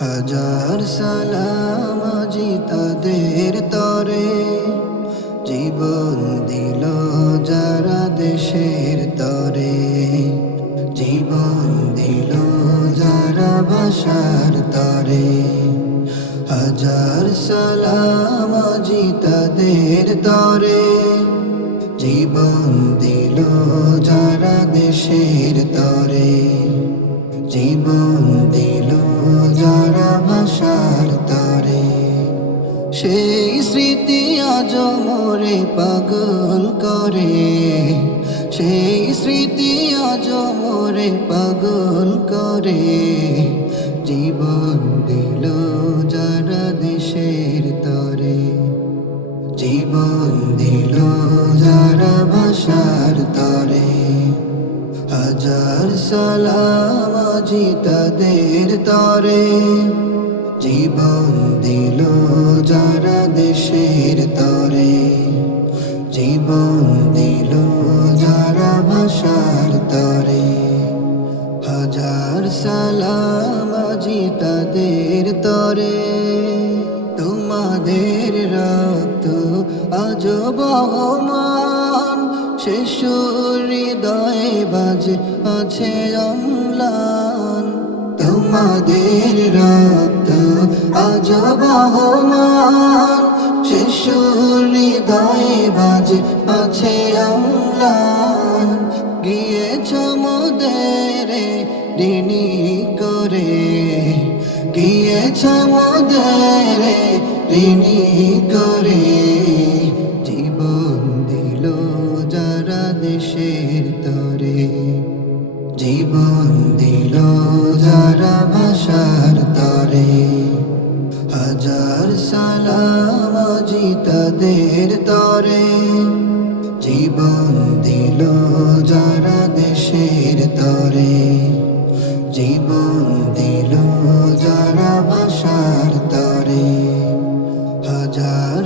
হাজার সালাম আজি তাদের তরে। জীবন দিল যারা দেশের তরে। জীবন দিল যারা ভাষার তরে। হাজার সালাম আজি তাদের তরে। জীবন দিল যারা দেশের তরে। জীবন দিল ভাষার তরে। সেই স্মৃতি আজ মোরে পাগল করে। সেই স্মৃতি আজ মোরে পাগল করে। জীবন দিল যারা দেশের তরে। জীবন দিল যারা ভাষার তরে জীবন দিল যারা দেশের তরে। জীবন দিল যারা ভাষার তরে। হাজার সালাম আজি তাদের তরে। তোমাদের রক্ত আজ বহমান। শিশুর হৃদয়ে বাজে আছে অম্লান। তোমাদের রক্ত আজ বহমান শিশুর হৃদয়ে বাজে আছে অম্লান গিয়েছ মোদেরে ঋণী করে। গিয়েছ মোদেরে ঋণী করে। জীবন দিল যারা দেশের তরে। জীবন দিল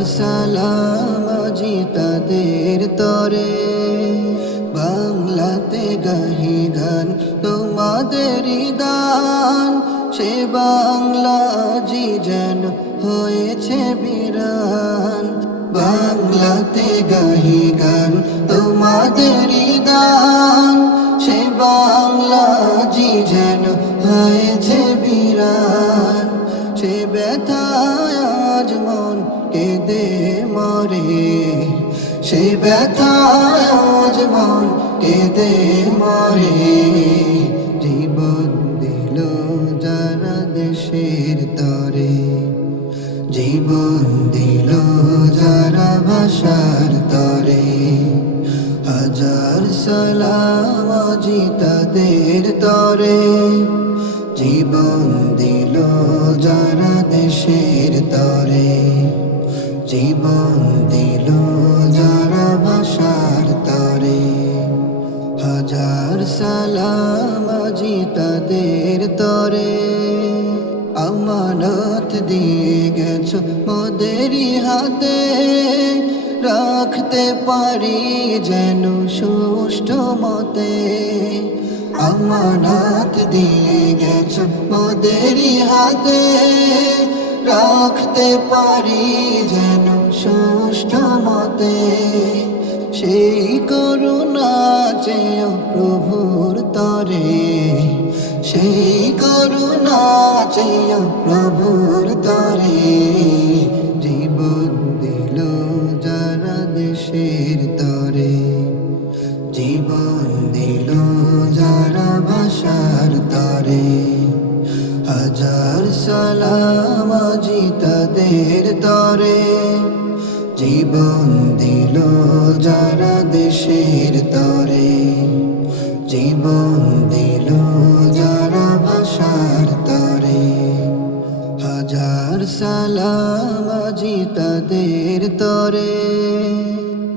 সালাম আজি তরে। বাংলাতে গাহি গান, তোমাদের দান। সে বাংলা জি যেন হয়েছে বিরান। বাংলাতে কেঁদে মরে সে ব্যথায় মন কেঁদে মরে। জীবন দিল যারা দেশের তরে, জীবন দিল যারা ভাষার তরে। হাজার সালাম আজি তরে, জীবন দিল যারা দেশের তরে। জীবন দিল যারা ভাষার তরে। হাজার সালাম আজি তাদের তরে। আমানত দিয়ে গেছ মোদেরই হাতে। রাখতে পারি যেন সুষ্ঠ মতে। আমানত দিয়ে গেছ মোদেরই হাতে। রাখতে পারি যেন সুষ্ঠ মতে। সেই করুণা চেয় প্রভুর তরে। সেই করুণা চেয় প্রভুর তরে। জীবন দিল যারা দেশের তরে। জীবন দিল যারা ভাষার তরে। সালাম আজি তাদের তরে। জীবন দিল যারা দেশের তরে। জীবন দিল যারা ভাষার তরে। হাজার সালাম